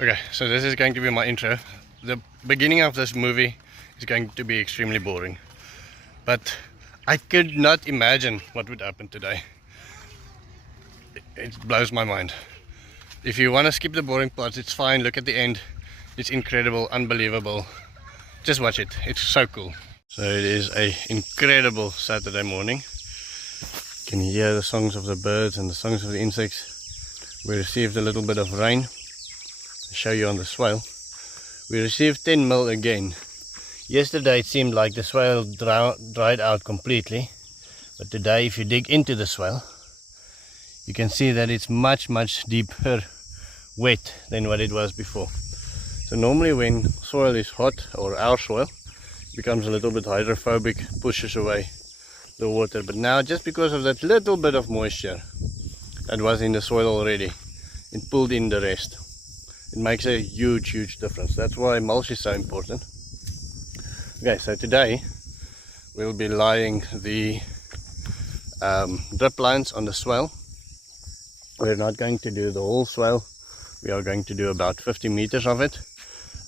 Okay, so this is going to be my intro. The beginning of this movie is going to be extremely boring, but I could not imagine what would happen today. It blows my mind. If you want to skip the boring parts, it's fine. Look at the end. It's incredible, unbelievable. Just watch it. It's so cool. So it is a incredible Saturday morning. You can hear the songs of the birds and the songs of the insects. We received a little bit of rain. I'll show you on the swale. We received 10 mil again. Yesterday it seemed like the swale dried out completely, but today if you dig into the swale, you can see that it's much deeper wet than what it was before. So normally when soil is hot, or our soil, it becomes a little bit hydrophobic, pushes away the water, but now just because of that little bit of moisture that was in the soil already, it pulled in the rest. It makes a huge difference. That's why mulch is so important. Okay, so today we'll be laying the drip lines on the swale. We're not going to do the whole swale. We are going to do about 50 meters of it.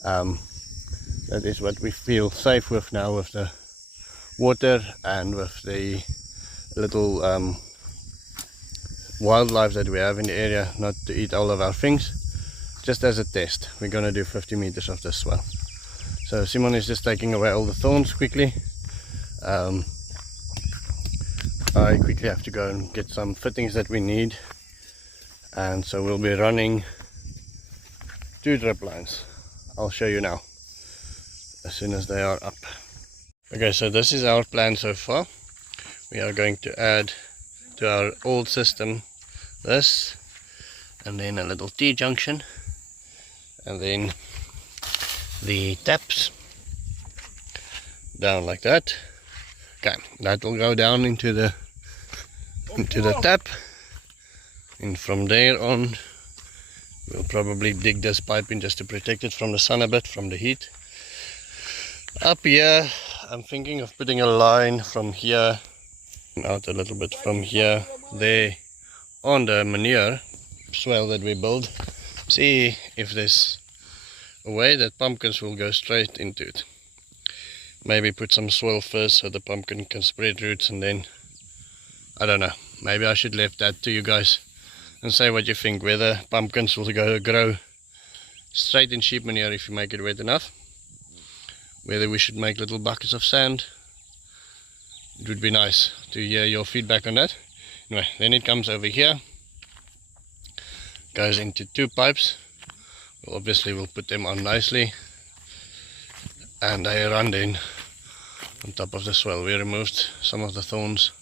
That is what we feel safe with now, with the water and with the little wildlife that we have in the area, not to eat all of our things. Just as a test, we're going to do 50 meters of this swale. So Simon is just taking away all the thorns quickly. I quickly have to go and get some fittings that we need, and so we'll be running 2 drip lines. I'll show you now as soon as they are up. Okay, so this is our plan so far. We are going to add to our old system this, and then a little T-junction, and then the taps down like that. Okay, that will go down into the tap, and from there on we'll probably dig this pipe in just to protect it from the sun a bit, from the heat. Up here I'm thinking of putting a line from here and out a little bit from here there on the manure swale that we build. See if there's a way that pumpkins will go straight into it. Maybe put some soil first so the pumpkin can spread roots, and then I don't know, maybe I should leave that to you guys and say what you think, whether pumpkins will grow straight in sheep manure if you make it wet enough, whether we should make little buckets of sand. It would be nice to hear your feedback on that. Anyway, then it comes over here, goes into 2 pipes. Well, obviously we'll put them on nicely, and they run then on top of the swale. We removed some of the thorns.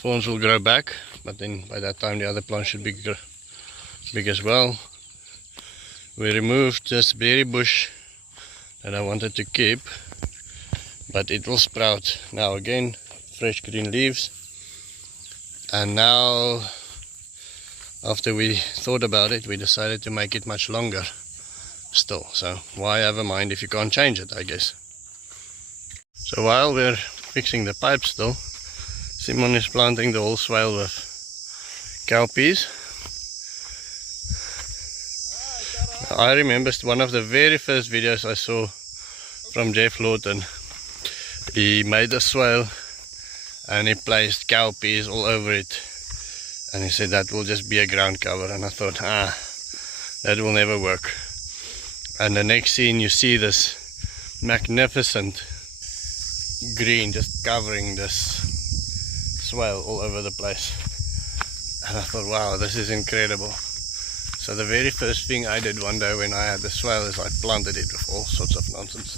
Thorns will grow back, but then by that time the other plants should be big as well. We removed this berry bush that I wanted to keep, but it will sprout now again, fresh green leaves. And now, after we thought about it, we decided to make it much longer still. So why have a mind if you can't change it, I guess. So while we're fixing the pipe still, Simon is planting the whole swale with cowpeas. I remember one of the very first videos I saw from Jeff Lawton. He made a swale and he placed cowpeas all over it, and he said that will just be a ground cover, and I thought, that will never work. And the next scene you see this magnificent green just covering this swale all over the place, and I thought, wow, this is incredible. So the very first thing I did one day when I had the swale is I planted it with all sorts of nonsense,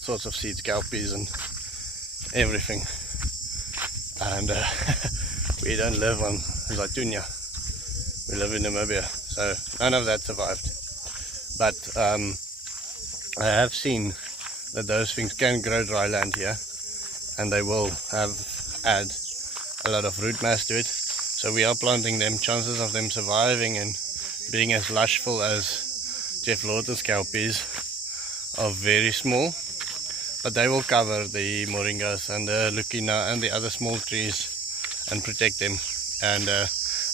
sorts of seeds, cowpeas and everything. And we don't live on Zatunya, we live in Namibia, so none of that survived. But I have seen that those things can grow dry land here, and they will add a lot of root mass to it. So we are planting them. Chances of them surviving and being as lushful as Jeff Lawton's cowpeas are very small, but they will cover the moringas and the leucaena and the other small trees and protect them. And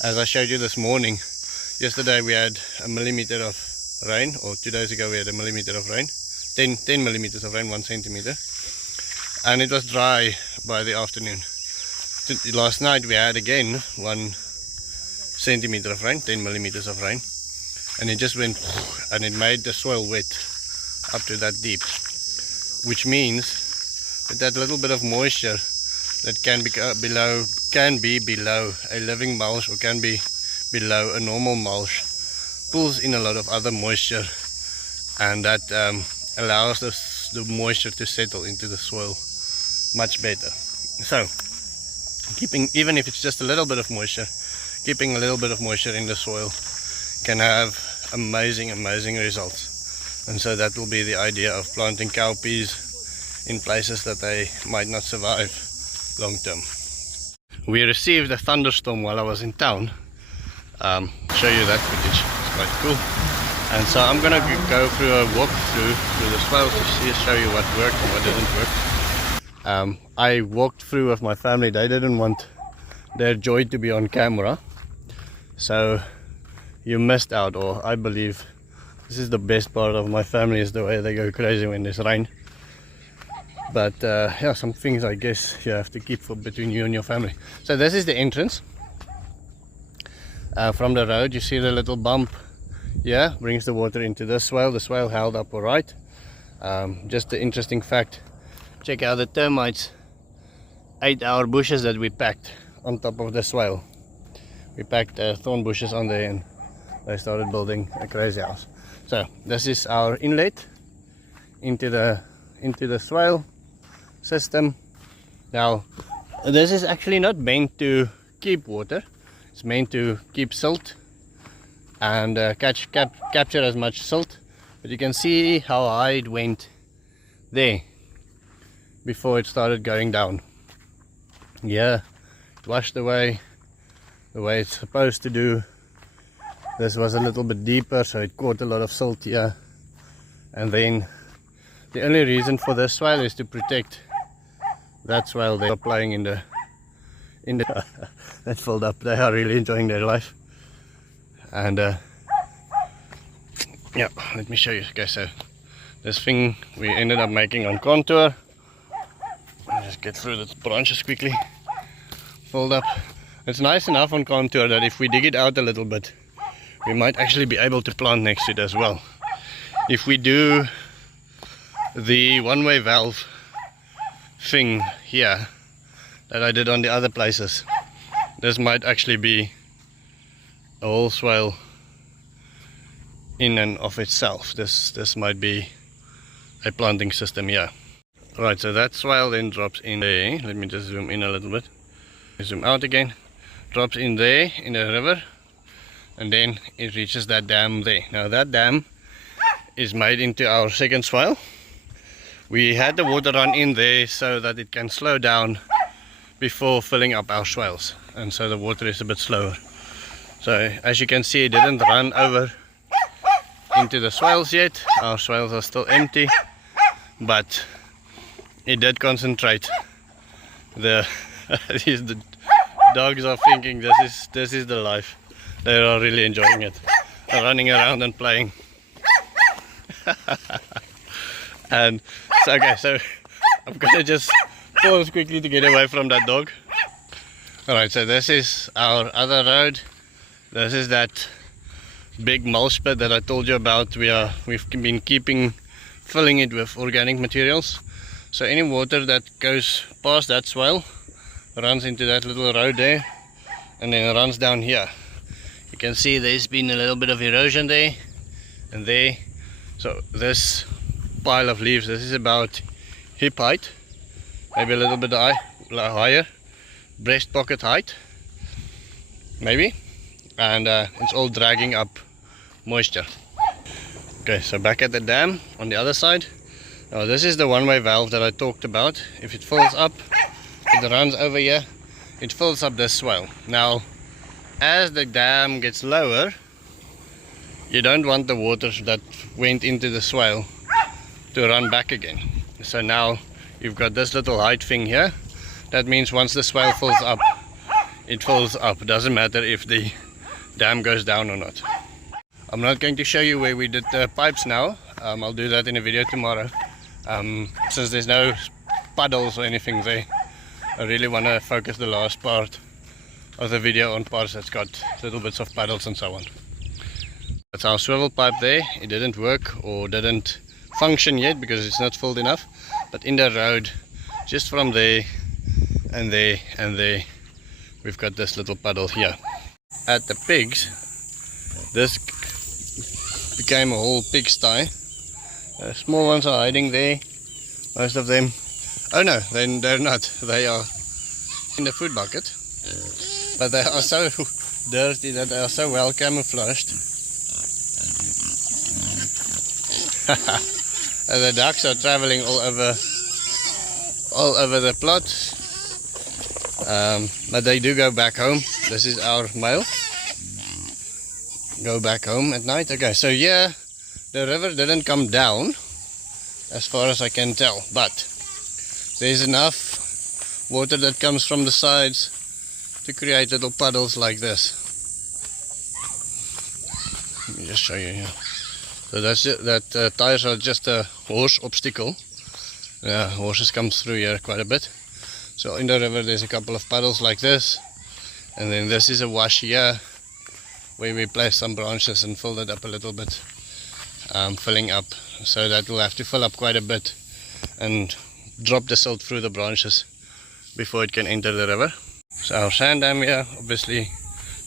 as I showed you this morning, yesterday we had a millimeter of rain, or 2 days ago we had a millimeter of rain, 10 millimeters of rain, 1 centimeter, and it was dry by the afternoon. Last night we had again 1 centimeter of rain, 10 millimeters of rain, and it just went and it made the soil wet up to that deep, which means that that little bit of moisture that can be below a living mulch, or can be below a normal mulch, pulls in a lot of other moisture, and that allows the moisture to settle into the soil much better. So keeping, even if it's just a little bit of moisture, keeping a little bit of moisture in the soil can have amazing results. And so that will be the idea of planting cowpeas in places that they might not survive long term. We received a thunderstorm while I was in town. Show you that footage, it's quite cool. And so I'm gonna go through a walkthrough through the swale to show you what worked and what didn't work. I walked through with my family. They didn't want their joy to be on camera, so you missed out. Or I believe this is the best part of my family, is the way they go crazy when there's rain. But yeah, some things I guess you have to keep for between you and your family. So this is the entrance from the road. You see the little bump here, brings the water into the swale. The swale held up all right. Just an interesting fact, check out the termites ate our bushes that we packed on top of the swale. We packed thorn bushes on there and they started building a crazy house. So this is our inlet into the swale system. Now this is actually not meant to keep water, it's meant to keep silt and capture as much silt. But you can see how high it went there before it started going down. Yeah, it washed away the way it's supposed to do. This was a little bit deeper, so it caught a lot of silt here. And then the only reason for this swale is to protect that swale. They're playing in the that filled up. They are really enjoying their life. And yeah, let me show you. Okay, so this thing we ended up making on contour. I'll just get through the branches quickly. Fold up. It's nice enough on contour that if we dig it out a little bit, we might actually be able to plant next to it as well. If we do the one-way valve thing here that I did on the other places, this might actually be a whole swale in and of itself. This might be a planting system here. Right, so that swale then drops in there. Let me just zoom in a little bit. Zoom out again. Drops in there in the river, and then it reaches that dam there. Now that dam is made into our second swale. We had the water run in there so that it can slow down before filling up our swales, and so the water is a bit slower. So as you can see, it didn't run over into the swales yet. Our swales are still empty, but it did concentrate. The dogs are thinking this is the life. They are really enjoying it. They're running around and playing. And so, okay, so I'm gonna just pause quickly to get away from that dog. Alright, so this is our other road. This is that big mulch pit that I told you about. We've been filling it with organic materials. So any water that goes past that swale runs into that little road there, and then runs down here. You can see there's been a little bit of erosion there and there. So this pile of leaves, this is about hip height, maybe a little bit higher, breast pocket height maybe, and it's all dragging up moisture. Okay, so back at the dam on the other side. Now this is the one-way valve that I talked about. If it fills up, it runs over here, it fills up this swale. Now as the dam gets lower, you don't want the water that went into the swale to run back again. So now you've got this little height thing here. That means once the swale fills up, it fills up. It doesn't matter if the dam goes down or not. I'm not going to show you where we did the pipes now. I'll do that in a video tomorrow. Since there's no puddles or anything there, I really want to focus the last part of the video on parts that's got little bits of puddles and so on. That's our swivel pipe there. It didn't work or didn't function yet because it's not filled enough, but in the road, just from there and there and there, we've got this little puddle here. At the pigs, this became a whole pigsty. Small ones are hiding there, most of them. Oh no, they're not. They are in the food bucket, but they are so dirty that they are so well camouflaged. And the ducks are traveling all over the plot, but they do go back home. This is our male. Go back home at night. Okay, so yeah, the river didn't come down as far as I can tell, but there's enough water that comes from the sides to create little puddles like this. Let me just show you here. So that's it, that tires are just a horse obstacle. Yeah, horses come through here quite a bit. So in the river there's a couple of puddles like this, and then this is a wash here where we place some branches and fill it up a little bit, filling up, so that will have to fill up quite a bit and drop the silt through the branches before it can enter the river. So our sand dam here, obviously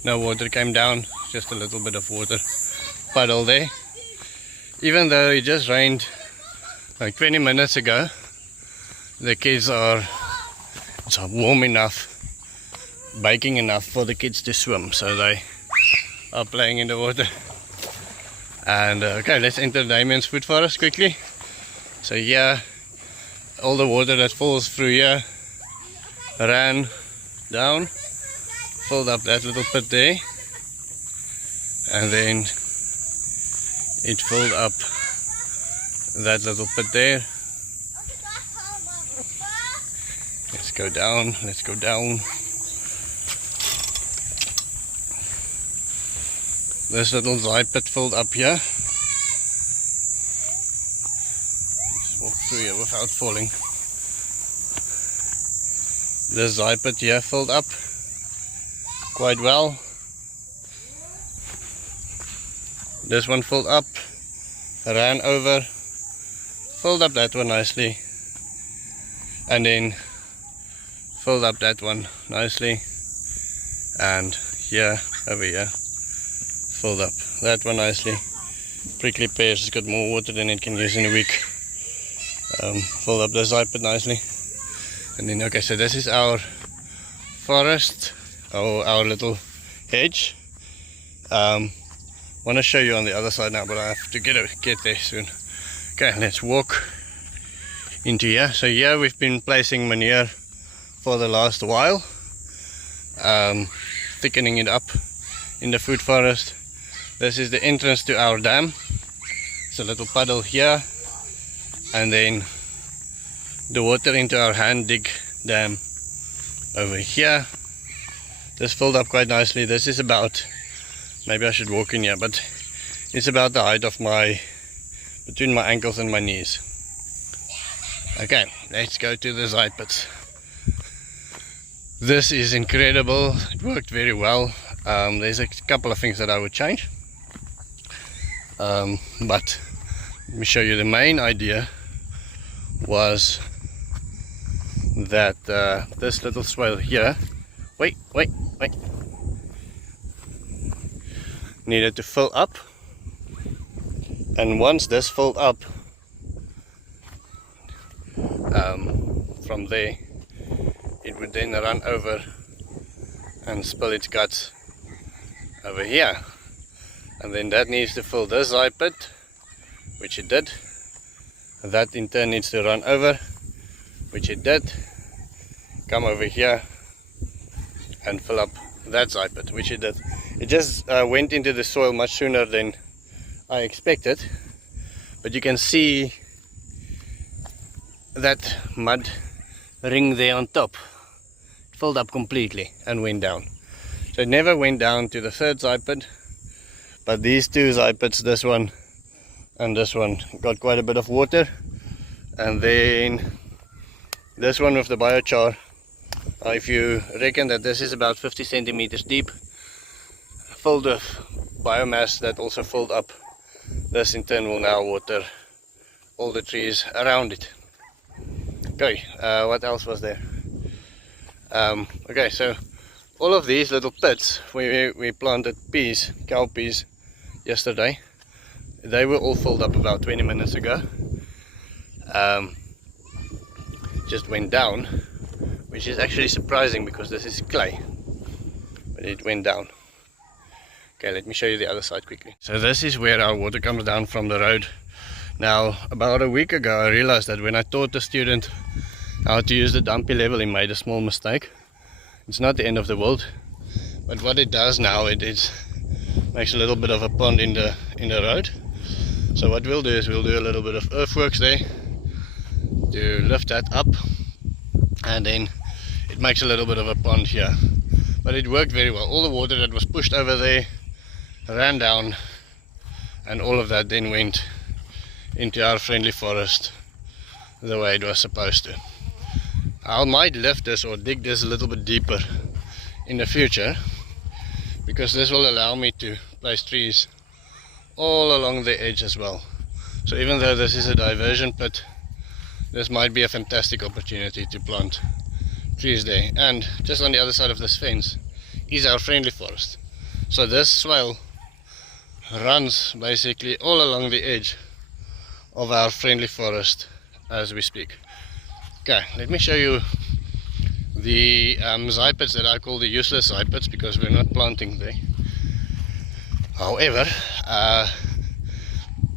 no water came down, just a little bit of water puddle there. Even though it just rained like 20 minutes ago, the kids it's warm enough, baking enough for the kids to swim, so they are playing in the water. And okay, let's enter Damien's food forest quickly. So yeah, all the water that falls through here ran down, filled up that little pit there, and then it filled up that little pit there. Let's go down, let's go down. This little dry pit filled up here. Just walk through here without falling. This dry pit here filled up quite well. This one filled up, ran over, filled up that one nicely, and then filled up that one nicely, and here, over here, filled up that one nicely. Prickly pears has got more water than it can use in a week. Filled up this side nicely, and then okay, so this is our forest, our little hedge. Want to show you on the other side now, but I have to get there soon. Okay, let's walk into here. So here we've been placing manure for the last while, thickening it up in the food forest. This is the entrance to our dam. It's a little puddle here, and then the water into our hand dig dam over here. This filled up quite nicely. This is about, maybe I should walk in here, but it's about the height of between my ankles and my knees. Okay, let's go to the side pits. This is incredible. It worked very well. There's a couple of things that I would change, but let me show you. The main idea was that this little swale here, wait, needed to fill up, and once this filled up, from there it would then run over and spill its guts over here, and then that needs to fill this eye pit, which it did. That in turn needs to run over, which it did, come over here and fill up that side pit, which it did. It just went into the soil much sooner than I expected, but you can see that mud ring there on top. It filled up completely and went down. So it never went down to the third side pit, But these two zipits, this one and this one, got quite a bit of water. And then this one with the biochar, if you reckon that this is about 50 centimeters deep, filled with biomass that also filled up, this in turn will now water all the trees around it. Okay, what else was there? Okay, so all of these little pits, we planted peas, cowpeas, yesterday. They were all filled up about 20 minutes ago. Just went down, which is actually surprising because this is clay, but it went down. Okay, let me show you the other side quickly. So this is where our water comes down from the road. Now, about a week ago, I realized that when I taught the student how to use the dumpy level, he made a small mistake. It's not the end of the world, but what it does now, it makes a little bit of a pond in the road. So what we'll do is we'll do a little bit of earthworks there to lift that up, and then it makes a little bit of a pond here. But it worked very well. All the water that was pushed over there ran down, and all of that then went into our friendly forest the way it was supposed to. I might lift this or dig this a little bit deeper in the future, because this will allow me to place trees all along the edge as well. So even though this is a diversion pit, this might be a fantastic opportunity to plant trees there. And just on the other side of this fence is our friendly forest. So this swale runs basically all along the edge of our friendly forest as we speak. Okay, let me show you the zipits that I call the useless zipits, because we're not planting there. However,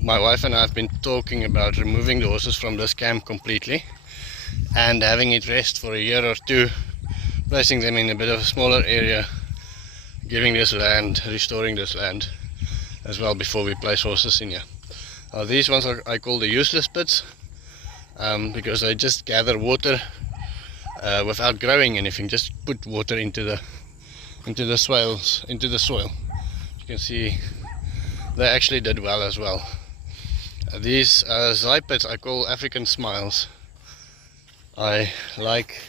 my wife and I have been talking about removing the horses from this camp completely and having it rest for a year or two, placing them in a bit of a smaller area, giving this land, restoring this land as well before we place horses in here. These ones I call the useless pits, because they just gather water without growing anything. Just put water into the swales, into the soil. You can see they actually did well as well. These zipits I call African smiles. I like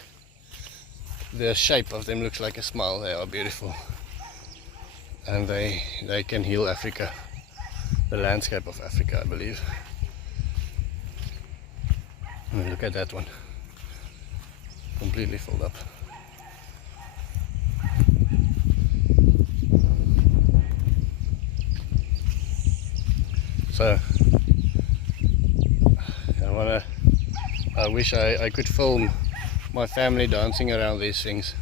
the shape of them, looks like a smile. They are beautiful, and they can heal Africa, the landscape of Africa, I believe. Look at that one, completely filled up. So I wish I could film my family dancing around these things,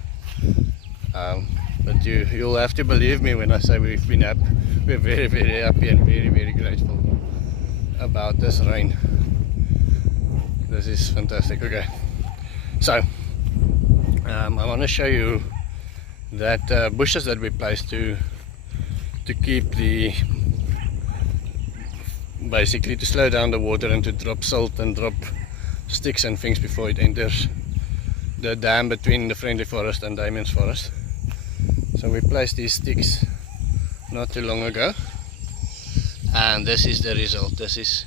but you'll have to believe me when I say we're very, very happy and very, very grateful about this rain. This is fantastic. Okay, so I want to show you that bushes that we placed to keep basically to slow down the water and to drop silt and drop sticks and things before it enters the dam between the friendly forest and Damien's forest. So we placed these sticks not too long ago, and this is the result. This is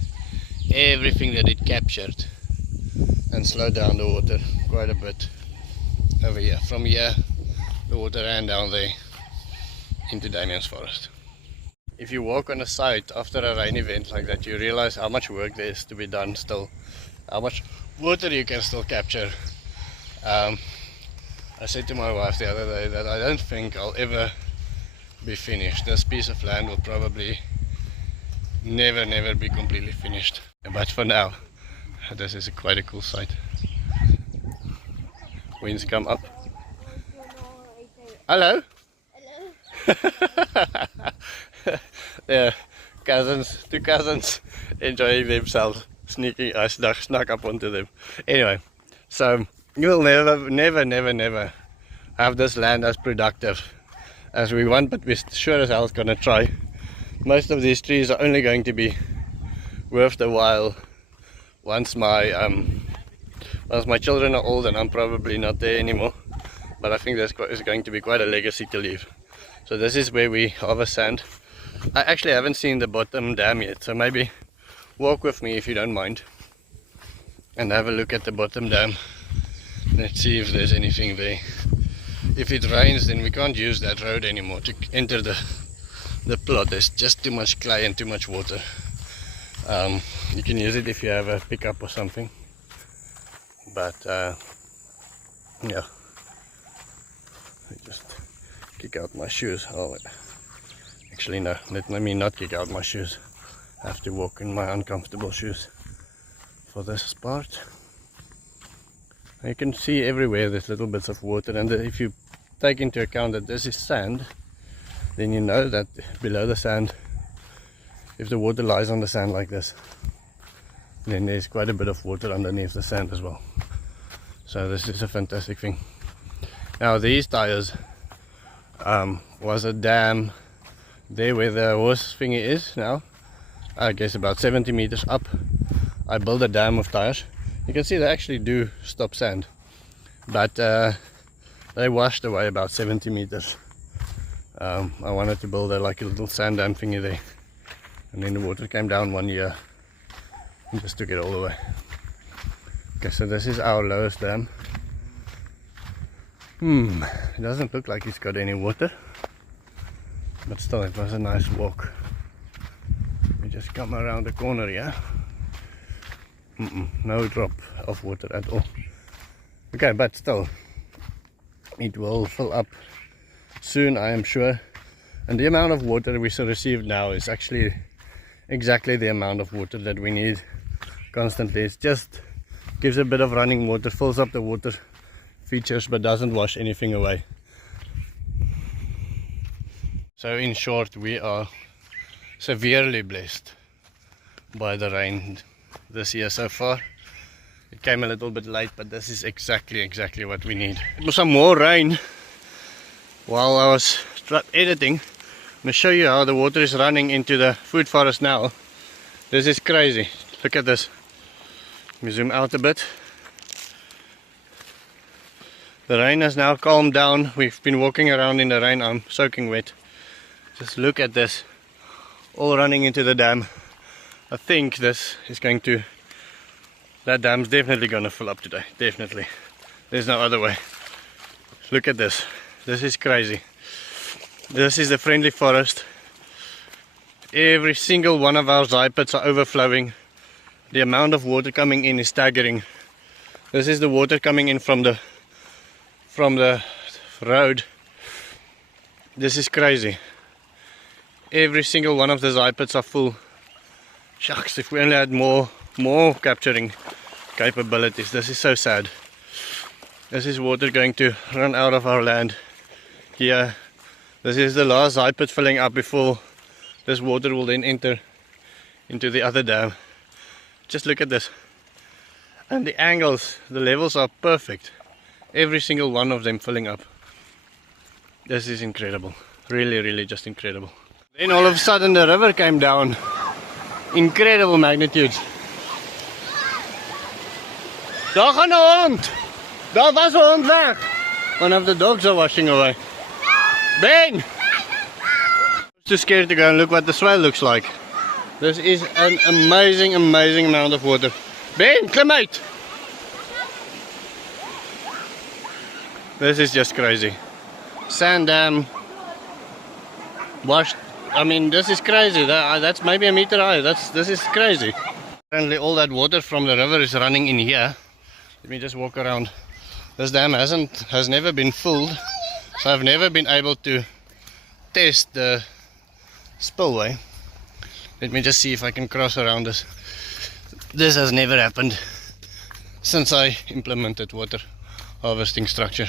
everything that it captured and slowed down the water quite a bit over here. From here the water ran down there into Damien's forest. If you walk on a site after a rain event like that, you realize how much work there is to be done still, how much water you can still capture. I said to my wife the other day that I don't think I'll ever be finished. This piece of land will probably never be completely finished. But for now, this is quite a cool site. Winds come up. Hello? Yeah, two cousins enjoying themselves, sneaking. I snuck up onto them. Anyway, so you will never have this land as productive as we want, but we're sure as hell gonna try. Most of these trees are only going to be worth the while once my children are old and I'm probably not there anymore. But I think there's going to be quite a legacy to leave. So this is where we harvest sand I actually haven't seen the bottom dam yet, so maybe walk with me if you don't mind and have a look at the bottom dam. Let's see if there's anything there. If it rains, then we can't use that road anymore to enter the plot. There's just too much clay and too much water. You can use it if you have a pickup or something, but yeah, I just kick out my shoes. Oh, actually no, let me not kick out my shoes. I have to walk in my uncomfortable shoes for this part. You can see everywhere there's little bits of water, and if you take into account that this is sand, then you know that below the sand, if the water lies on the sand like this, then there's quite a bit of water underneath the sand as well. So this is a fantastic thing. Now these tires was a dam there where the horse thingy is now. I guess about 70 meters up. I built a dam of tires. You can see they actually do stop sand, but they washed away about 70 meters. I wanted to build like a little sand dam thingy there, and then the water came down one year and just took it all away. Okay, so this is our lowest dam. It doesn't look like it's got any water, but still it was a nice walk. We just come around the corner here. No drop of water at all. Okay, but still it will fill up soon, I am sure. And the amount of water we receive now is actually exactly the amount of water that we need constantly. It just gives a bit of running water, fills up the water features, but doesn't wash anything away. So in short, we are severely blessed by the rain this year so far. It came a little bit late, but this is exactly what we need. It was some more rain while I was editing. I'm going to show you how the water is running into the food forest now. This is crazy. Look at this. Let me zoom out a bit. The rain has now calmed down. We've been walking around in the rain. I'm soaking wet. Just look at this. All running into the dam. I think this is going to... That dam's definitely going to fill up today. Definitely. There's no other way. Look at this. This is crazy. This is the friendly forest. Every single one of our zai pits are overflowing. The amount of water coming in is staggering. This is the water coming in from the road. This is crazy. Every single one of the zai pits are full. Shucks, if we only had more capturing capabilities. This is so sad. This is water going to run out of our land here. This is the last zai pit filling up before this water will then enter into the other dam. Just look at this. And the angles, the levels are perfect. Every single one of them filling up. This is incredible. Really just incredible. Then all of a sudden the river came down. Incredible magnitudes. Daar gaan 'n hond. Daar was 'n hond weg. One of the dogs are washing away. Ben! Too scared to go and look what the swale looks like. This is an amazing amount of water. Ben, klim uit! This is just crazy. Sand dam. Washed. I mean, this is crazy. That's maybe a meter high. This is crazy. Apparently all that water from the river is running in here. Let me just walk around. This dam has never been filled, so I've never been able to test the spillway. Let me just see if I can cross around this. This has never happened since I implemented water harvesting structure.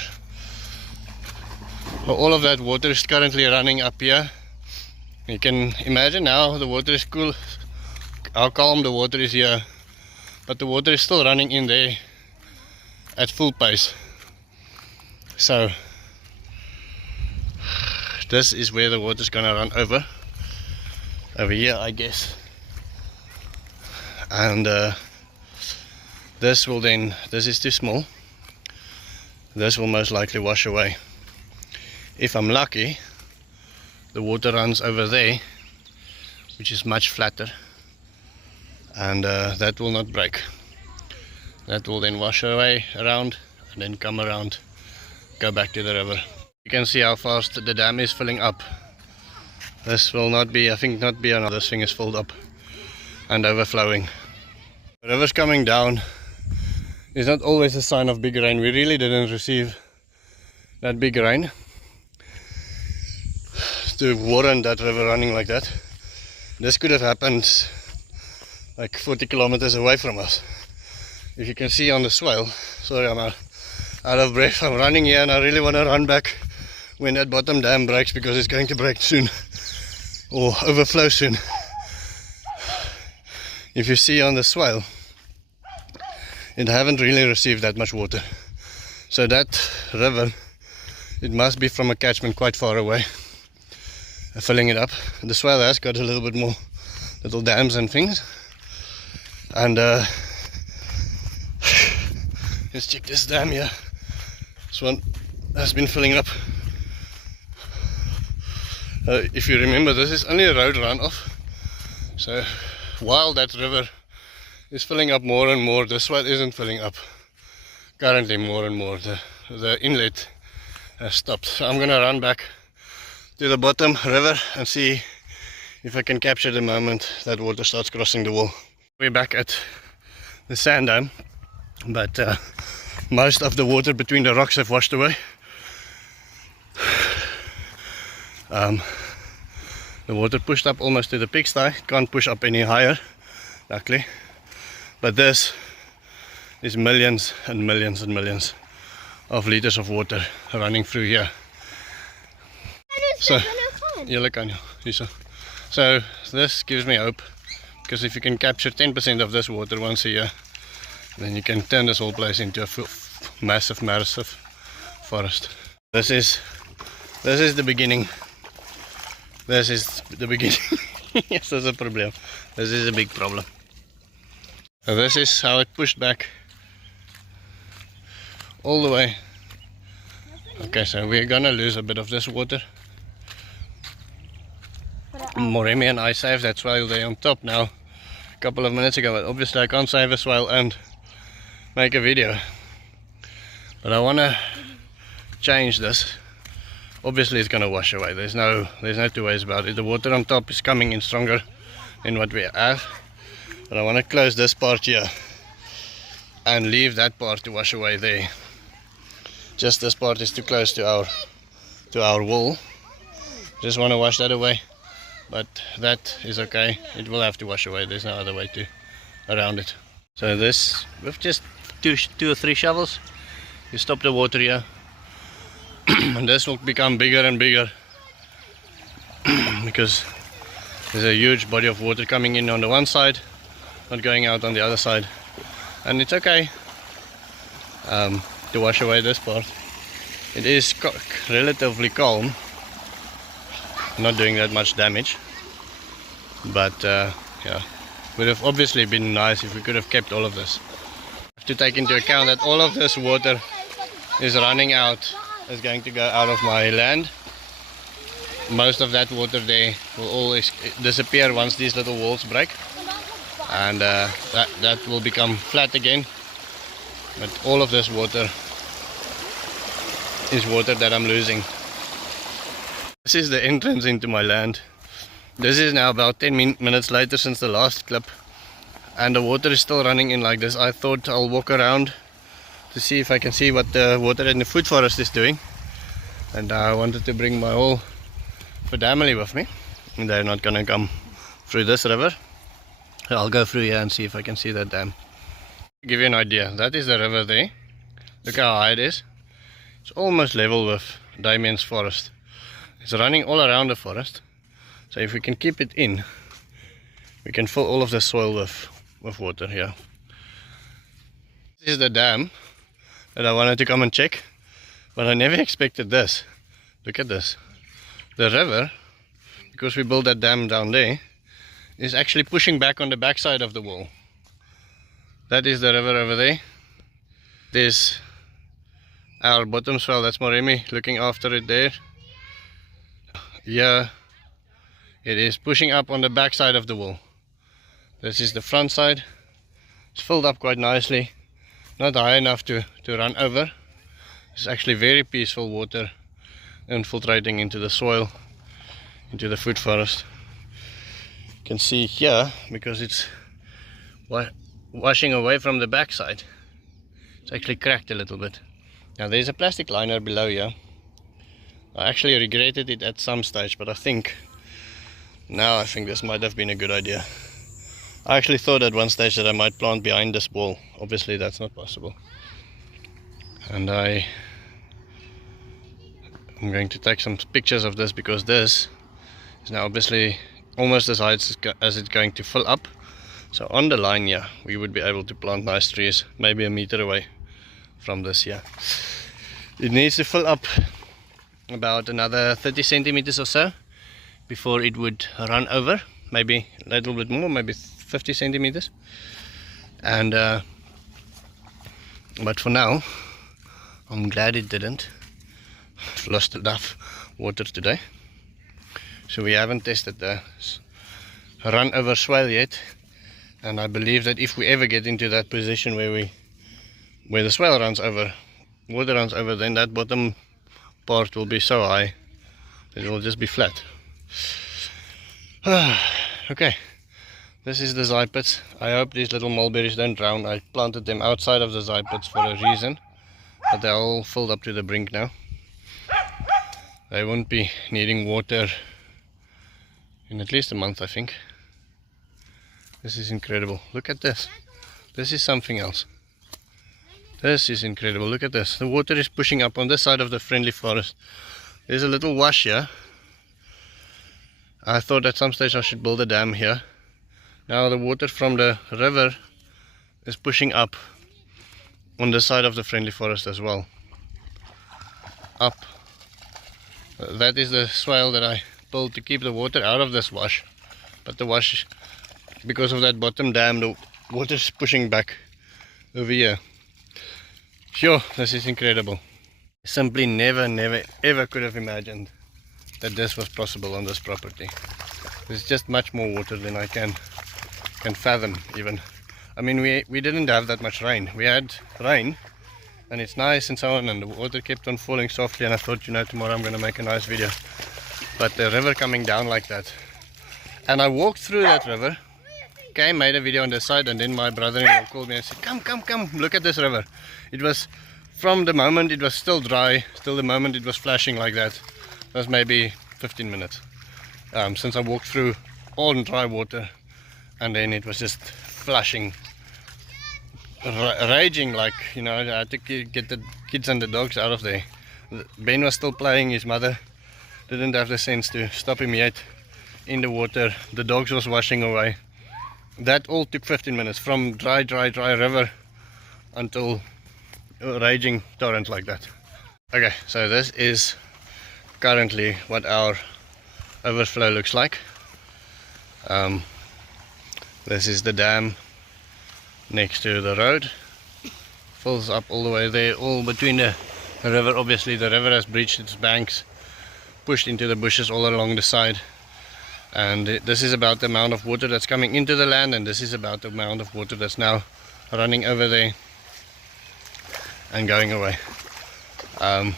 So all of that water is currently running up here. You can imagine now the water is cool, how calm the water is here, but the water is still running in there at full pace. So this is where the water is going to run over here, I guess. And this is too small. This will most likely wash away. If I'm lucky, the water runs over there which is much flatter, and that will not break. That will then wash away around and then come around, go back to the river. You can see how fast the dam is filling up. This will not be, I think not be enough. This thing is filled up and overflowing. The river's coming down is not always a sign of big rain. We really didn't receive that big rain to warrant that river running like that. This could have happened like 40 kilometers away from us. If you can see on the swale, sorry, I'm out of breath. I'm running here and I really want to run back when that bottom dam breaks, because it's going to break soon or overflow soon. If you see on the swale, it haven't really received that much water. So that river, it must be from a catchment quite far away, filling it up. The swale has got a little bit more little dams and things. And let's check this dam here. This one has been filling up. If you remember, this is only a road runoff. So while that river is filling up more and more, this one isn't filling up. Currently more and more. The inlet has stopped. So I'm gonna run back to the bottom river and see if I can capture the moment that water starts crossing the wall. We're back at the sand dam, but most of the water between the rocks have washed away. The water pushed up almost to the pigsty. It can't push up any higher, luckily. But this is millions and millions and millions of liters of water running through here. So this gives me hope, because if you can capture 10% of this water once a year, then you can turn this whole place into a massive forest. This is the beginning. This is the beginning. Yes, there's a problem. This is a big problem. So this is how it pushed back all the way. Okay, so we're gonna lose a bit of this water. Moremi and I saved that swale there on top now a couple of minutes ago, but obviously I can't save a swale and make a video. But I wanna change this. Obviously it's gonna wash away. There's no two ways about it. The water on top is coming in stronger than what we have. But I wanna close this part here and leave that part to wash away there. Just this part is too close to our wall. Just wanna wash that away. But that is okay. It will have to wash away. There's no other way to around it. So this, with just two or three shovels, you stop the water here. And this will become bigger and bigger because there's a huge body of water coming in on the one side, not going out on the other side. And it's okay to wash away this part. It is relatively calm, not doing that much damage, but yeah, would have obviously been nice if we could have kept all of this. Have to take into account that all of this water is running out, is going to go out of my land. Most of that water there will always disappear once these little walls break, and that will become flat again. But all of this water is water that I'm losing. This is the entrance into my land. This is now about 10 minutes later since the last clip, and the water is still running in like this. I thought I'll walk around to see if I can see what the water in the food forest is doing, and I wanted to bring my whole family with me, and they're not gonna come through this river. I'll go through here and see if I can see that dam. To give you an idea, that is the river there. Look how high it is. It's almost level with Damien's forest. It's running all around the forest, so if we can keep it in, we can fill all of the soil with water here. This is the dam that I wanted to come and check, but I never expected this. Look at this. The river, because we built that dam down there, is actually pushing back on the back side of the wall. That is the river over there. There's our bottom swell, that's Moremi looking after it there. Here it is pushing up on the back side of the wall. This is the front side. It's filled up quite nicely, not high enough to run over. It's actually very peaceful water infiltrating into the soil, into the food forest. You can see here, because it's washing away from the back side, it's actually cracked a little bit. Now there's a plastic liner below here. I actually regretted it at some stage, but I think this might have been a good idea. I actually thought at one stage that I might plant behind this wall. Obviously that's not possible. And I'm going to take some pictures of this, because this is now obviously almost as high as it's going to fill up. So on the line here, we would be able to plant nice trees, maybe a meter away from this here. It needs to fill up about another 30 centimeters or so before it would run over. Maybe a little bit more, maybe 50 centimeters. And but for now, I'm glad it didn't. I've lost enough water today. So we haven't tested the run over swale yet. And I believe that if we ever get into that position where the swale runs over, water runs over, then that bottom part will be so high that it will just be flat. Okay, this is the zai pits. I hope these little mulberries don't drown. I planted them outside of the zai pits for a reason, but they're all filled up to the brink now. They won't be needing water in at least a month, I think. This is incredible. Look at this. This is something else. This is incredible. Look at this. The water is pushing up on this side of the friendly forest. There's a little wash here. I thought at some stage I should build a dam here. Now the water from the river is pushing up on the side of the friendly forest as well. Up. That is the swale that I built to keep the water out of this wash. But the wash, because of that bottom dam, the water is pushing back over here. Sure, this is incredible. Simply never ever could have imagined that this was possible on this property. There's just much more water than I can fathom even. I mean, we didn't have that much rain. We had rain and it's nice and so on, and the water kept on falling softly, and I thought, you know, tomorrow I'm going to make a nice video. But the river coming down like that, and I walked through that river, made a video on the side, and then my brother-in-law called me and said, come, look at this river. It was, from the moment it was still dry, till the moment it was flashing like that, it was maybe 15 minutes since I walked through all dry water, and then it was just flashing, raging, like, you know. I had to get the kids and the dogs out of there. Ben was still playing. His mother didn't have the sense to stop him yet in the water. The dogs was washing away. That all took 15 minutes, from dry river until a raging torrent like that. Okay, so this is currently what our overflow looks like. This is the dam next to the road. Fills up all the way there, all between the river. Obviously the river has breached its banks, pushed into the bushes all along the side. And this is about the amount of water that's coming into the land, and this is about the amount of water that's now running over there and going away. I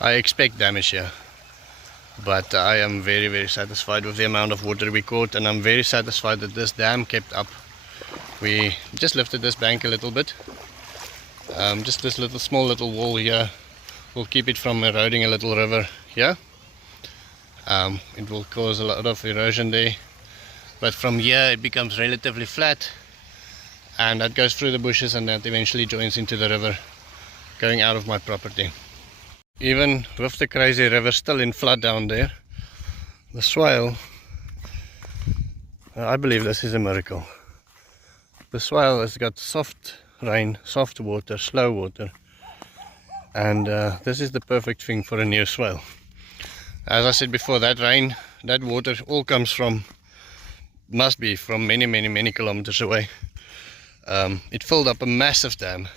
expect damage here, but I am very satisfied with the amount of water we caught, and I'm very satisfied that this dam kept up. We just lifted this bank a little bit. Just this small little wall here will keep it from eroding a little river here. It will cause a lot of erosion there, but from here it becomes relatively flat, and that goes through the bushes, and that eventually joins into the river going out of my property. Even with the crazy river still in flood down there, the swale, I believe this is a miracle. The swale has got soft rain, soft water, slow water, and this is the perfect thing for a new swale. As I said before, that rain, that water all comes from, must be from many kilometers away. It filled up a massive dam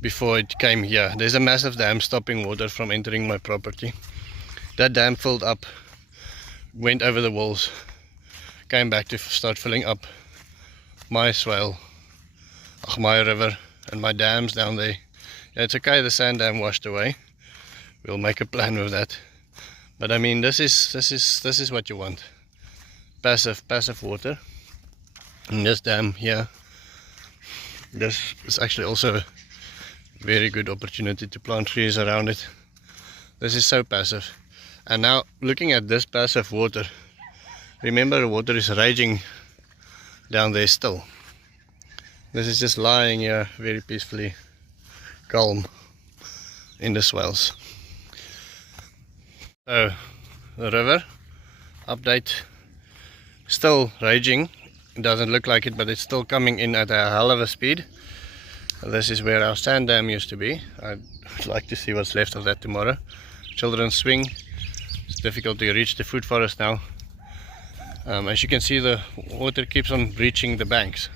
before it came here. There's a massive dam stopping water from entering my property. That dam filled up went over the walls, came back to start filling up my swale, my river, and my dams down there. Yeah, it's okay, the sand dam washed away. We'll make a plan with that. But I mean, this is what you want. Passive water. And this dam here, this is actually also a very good opportunity to plant trees around it. This is so passive. And now looking at this passive water, remember the water is raging down there still. This is just lying here very peacefully, calm in the swales. So the river update, still raging. It doesn't look like it, but it's still coming in at a hell of a speed. This is where our sand dam used to be. I'd like to see what's left of that tomorrow. Children swing. It's difficult to reach the food forest now. As you can see, the water keeps on reaching the banks,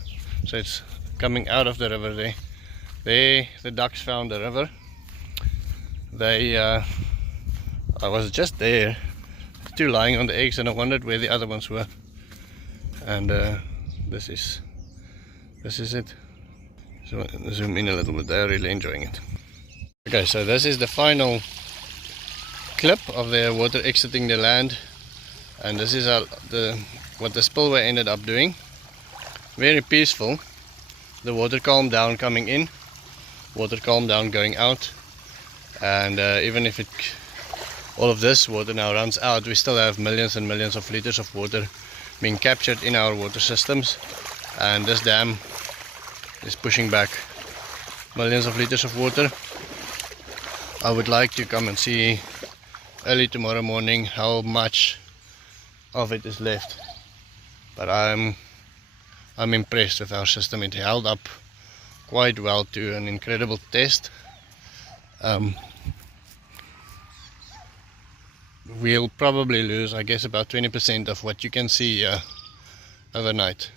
so it's coming out of the river there. There the ducks found the river. I was just there, two lying on the eggs, and I wondered where the other ones were. And this is it. So zoom in a little bit. They're really enjoying it. Okay, so this is the final clip of the water exiting the land, and this is what the spillway ended up doing. Very peaceful. The water calmed down coming in, water calmed down going out, and even if all of this water now runs out, we still have millions and millions of liters of water being captured in our water systems, and this dam is pushing back millions of liters of water. I would like to come and see early tomorrow morning how much of it is left, but I'm impressed with our system. It held up quite well to an incredible test. We'll probably lose, I guess, about 20% of what you can see overnight,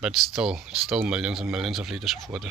but still millions and millions of liters of water.